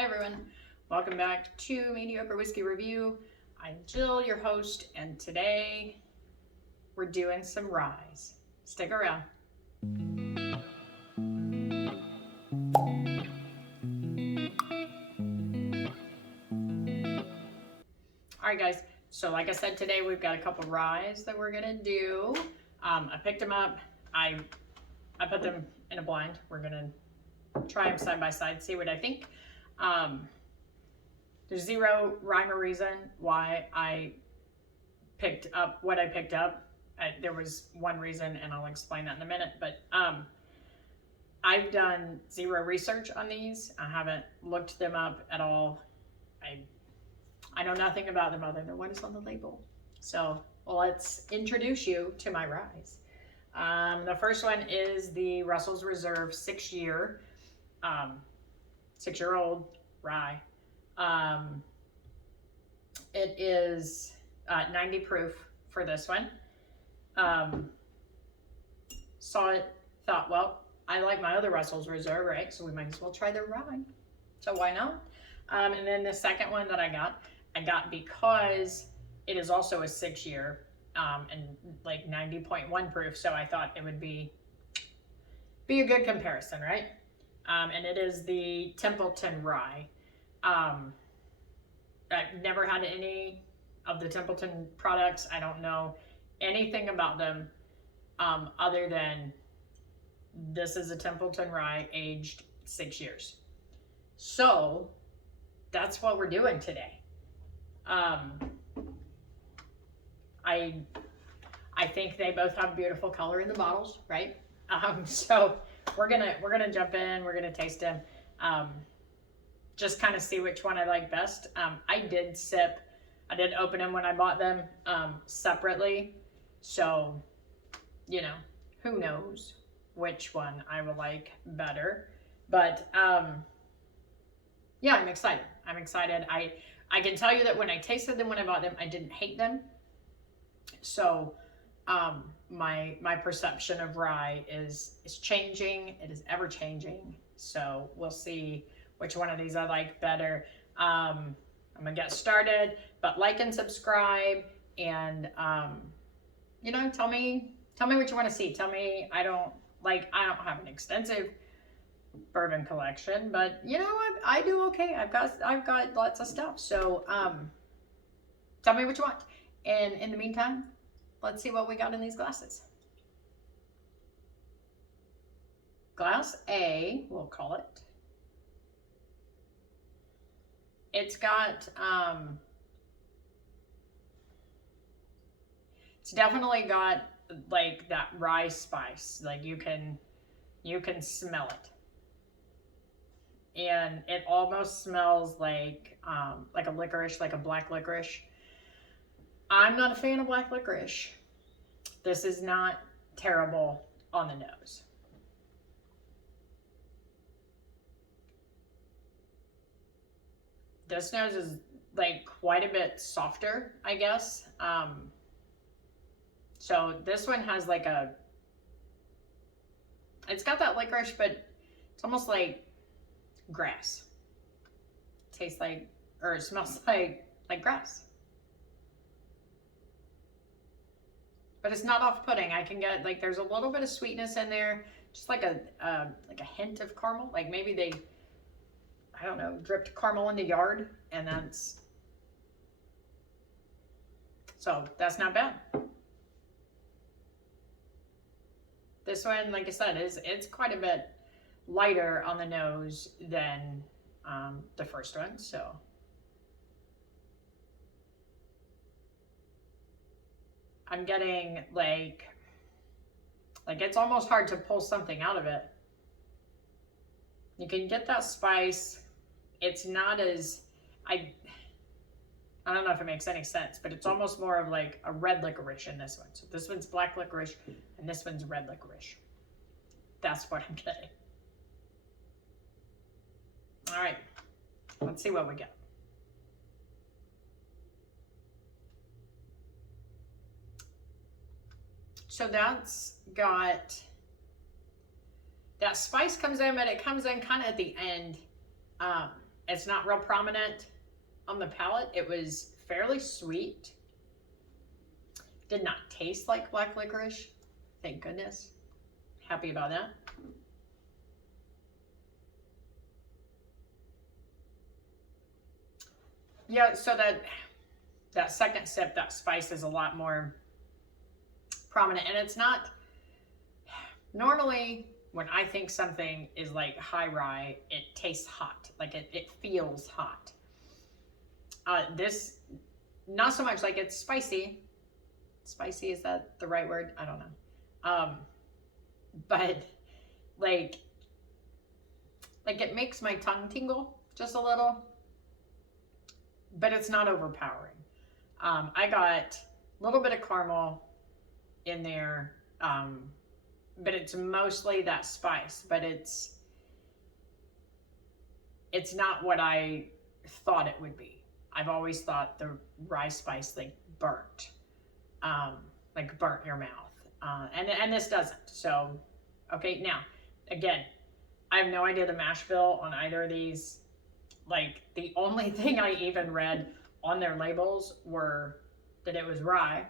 Hi everyone, welcome back to Mediocre Whiskey Review. I'm Jill, your host, and today we're doing some ryes. Stick around. Alright guys, so like I said, today we've got a couple ryes that we're gonna do. I picked them up, I put them in a blind. We're gonna try them side by side, see what I think. There's zero rhyme or reason why I picked up what I picked up. There was one reason, and I'll explain that in a minute, but I've done zero research on these. I haven't looked them up at all. I know nothing about them other than what is on the label. So let's introduce you to my ryes. The first one is the Russell's Reserve 6-year-old rye. It is 90 proof for this one. Saw it, thought, well, I like my other Russell's Reserve, right? So we might as well try the rye. So why not? And then the second one that I got because it is also a 6-year and like 90.1 proof. So I thought it would be a good comparison, right? And it is the Templeton rye. I've never had any of the Templeton products. I don't know anything about them other than this is a Templeton rye aged 6 years. So that's what we're doing today. I think they both have beautiful color in the bottles, right? So we're gonna jump in. We're gonna taste them. Just kind of see which one I like best. I did open them when I bought them separately. So, you know, who knows which one I will like better. But yeah, I'm excited. I can tell you that when I tasted them when I bought them, I didn't hate them. So my perception of rye is changing. It is ever changing. So we'll see which one of these I like better. I'm gonna get started, but like and subscribe, and you know, tell me what you want to see. Tell me, I don't have an extensive bourbon collection, but you know what, I do okay. I've got lots of stuff. So tell me what you want, and in the meantime, let's see what we got in these glasses. Glass A, we'll call it. It's got, it's definitely got like that rye spice. Like you can smell it. And it almost smells like a licorice, like a black licorice. I'm not a fan of black licorice. This is not terrible on the nose. This nose is like quite a bit softer, I guess. So this one has like it's got that licorice, but it's almost like grass. It tastes like, or it smells like grass. But it's not off-putting. I can get, like, there's a little bit of sweetness in there, just like a hint of caramel. Like maybe they, I don't know, dripped caramel in the yard, and so that's not bad. This one, like I said, it's quite a bit lighter on the nose than the first one, so. I'm getting like it's almost hard to pull something out of it. You can get that spice. It's not as, I don't know if it makes any sense, but it's almost more of like a red licorice in this one. So this one's black licorice and this one's red licorice. That's what I'm getting. All right, let's see what we get. So that's got, that spice comes in, but it comes in kind of at the end. It's not real prominent on the palate. It was fairly sweet. Did not taste like black licorice. Thank goodness. Happy about that. Yeah, so that second sip, that spice is a lot more prominent. And it's not, normally when I think something is like high rye, it tastes hot. Like it feels hot. This, not so much. Like, it's spicy. Spicy, is that the right word? I don't know. But like it makes my tongue tingle just a little, but it's not overpowering. I got a little bit of caramel in there, but it's mostly that spice, but it's not what I thought it would be. I've always thought the rye spice like burnt your mouth, and this doesn't. So, okay, now again, I have no idea the mash bill on either of these. Like, the only thing I even read on their labels were that it was rye,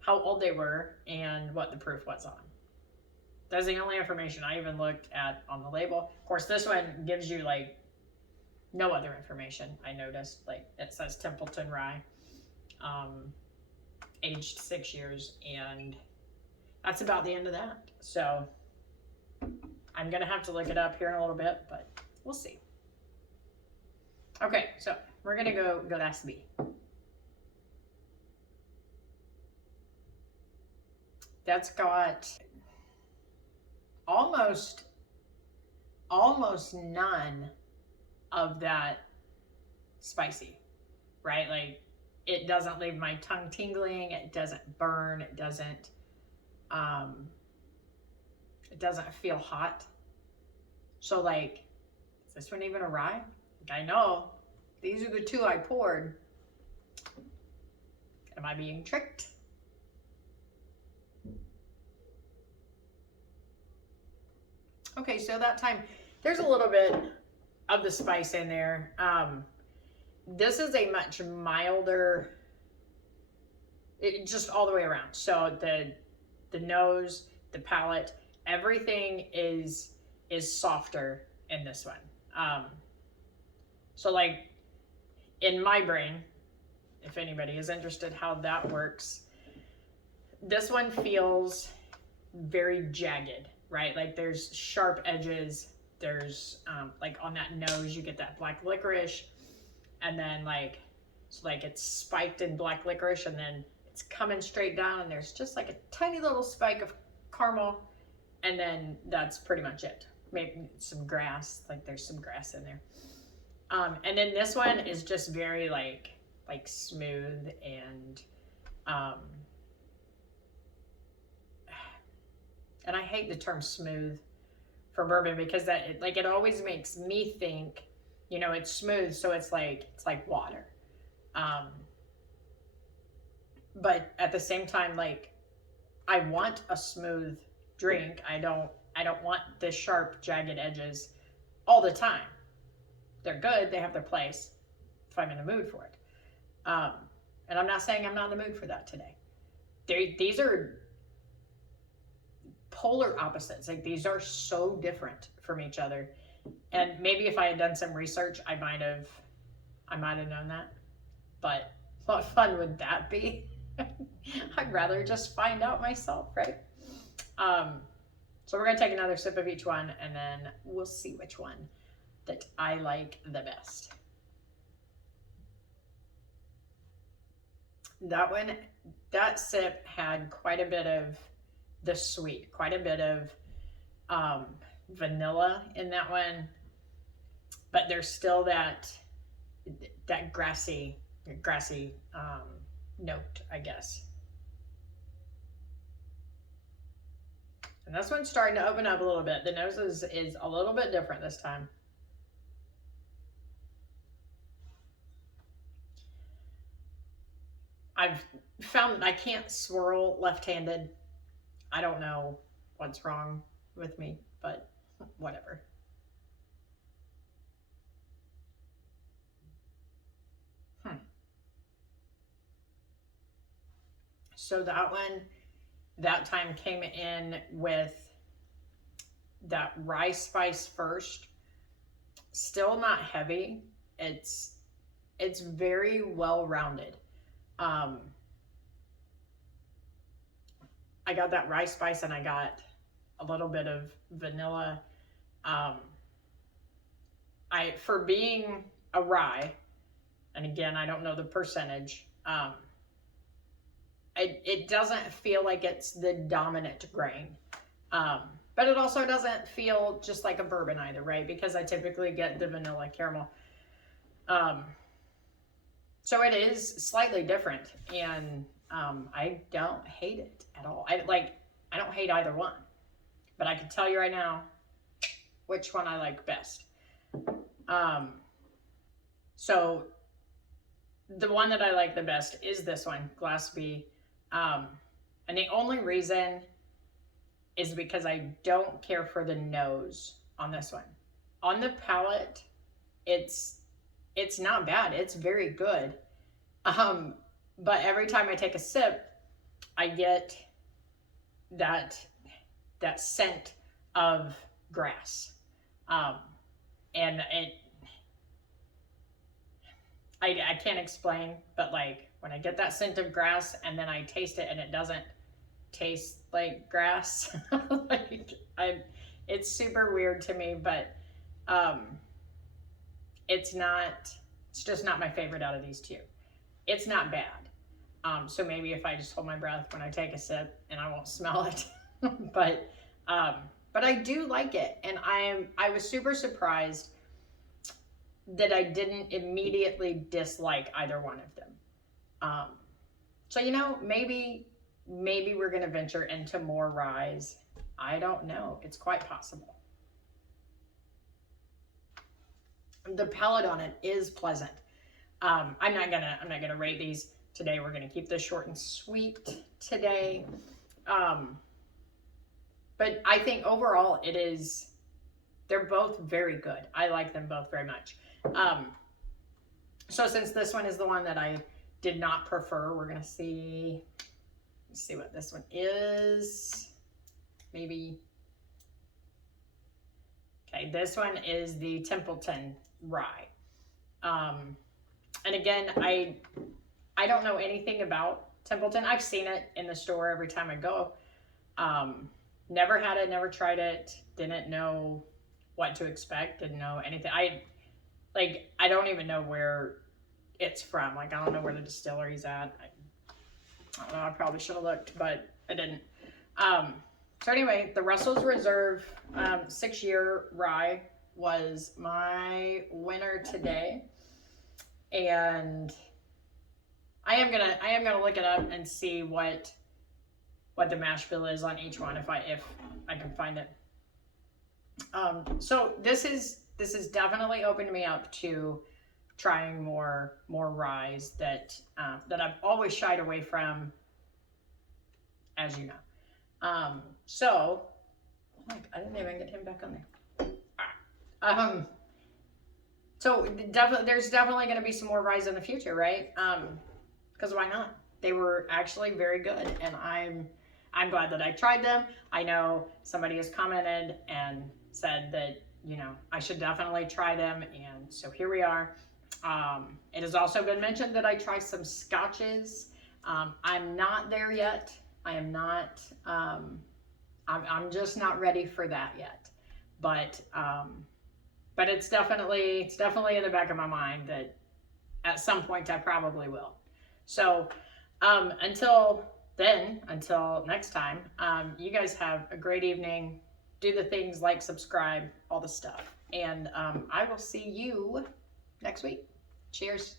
how old they were, and what the proof was on. That's the only information I even looked at on the label. Of course, this one gives you like no other information. I noticed, like, it says Templeton Rye, aged 6 years, and that's about the end of that. So I'm gonna have to look it up here in a little bit, but we'll see. Okay, so we're gonna go Glass B. That's got almost none of that spicy, right? Like, it doesn't leave my tongue tingling. It doesn't burn. It doesn't feel hot. So, like, is this one even a rye? Like, I know these are the two I poured. Am I being tricked? Okay, so that time, there's a little bit of the spice in there. This is a much milder, just all the way around. So the nose, the palate, everything is softer in this one. So, like, in my brain, if anybody is interested how that works, this one feels very jagged, right? Like, there's sharp edges. There's like on that nose, you get that black licorice, and then like it's spiked in black licorice, and then it's coming straight down, and there's just like a tiny little spike of caramel, and then that's pretty much it. Maybe some grass, like there's some grass in there. And then this one is just very like smooth and I hate the term smooth for bourbon, because it always makes me think, it's smooth, so it's like water. But at the same time, like, I want a smooth drink. I don't want the sharp, jagged edges all the time. They're good. They have their place if I'm in the mood for it. And I'm not saying I'm not in the mood for that today. These are polar opposites. Like, these are so different from each other. And maybe if I had done some research, I might have known that. But what fun would that be? I'd rather just find out myself, right? So we're gonna take another sip of each one, and then we'll see which one that I like the best. That sip had quite a bit of the sweet, quite a bit of vanilla in that one, but there's still that grassy note, I guess. And this one's starting to open up a little bit. The nose is a little bit different this time. I've found that I can't swirl left-handed. I don't know what's wrong with me, but whatever. So that one, that time came in with that rye spice first. Still not heavy. It's very well rounded. I got that rye spice and I got a little bit of vanilla. For being a rye, and again, I don't know the percentage, it doesn't feel like it's the dominant grain. But it also doesn't feel just like a bourbon either, right? Because I typically get the vanilla caramel. So it is slightly different, and I don't hate it at all. I don't hate either one, but I can tell you right now which one I like best. So the one that I like the best is this one, Glass B. And the only reason is because I don't care for the nose on this one. On the palate, it's not bad. It's very good. But every time I take a sip, I get that scent of grass. And I can't explain, but like when I get that scent of grass and then I taste it and it doesn't taste like grass, it's super weird to me, but it's just not my favorite out of these two. It's not bad. So maybe if I just hold my breath when I take a sip and I won't smell it, but I do like it. And I was super surprised that I didn't immediately dislike either one of them. So, maybe we're going to venture into more ryes. I don't know. It's quite possible. The palate on it is pleasant. I'm not gonna rate these today. We're gonna keep this short and sweet today. But I think overall they're both very good. I like them both very much. So since this one is the one that I did not prefer, we're gonna see what this one is. Maybe. Okay, this one is the Templeton Rye. And again, I don't know anything about Templeton. I've seen it in the store every time I go. Never had it, never tried it, didn't know what to expect, didn't know anything. I don't even know where it's from. Like, I don't know where the distillery's at. I don't know, I probably should have looked, but I didn't. So anyway, the Russell's Reserve 6-year rye was my winner today. And I am gonna look it up and see what the mash bill is on each one if I can find it. So this is definitely opened me up to trying more ryes that I've always shied away from, as you know. So I didn't even get him back on there. So there's definitely going to be some more ryes in the future, right? Because why not? They were actually very good, and I'm glad that I tried them. I know somebody has commented and said that I should definitely try them, and so here we are. It has also been mentioned that I try some scotches. I'm not there yet. I am not. I'm just not ready for that yet, but it's definitely in the back of my mind that at some point I probably will. So until next time, you guys have a great evening. Do the things like subscribe, all the stuff. And I will see you next week. Cheers.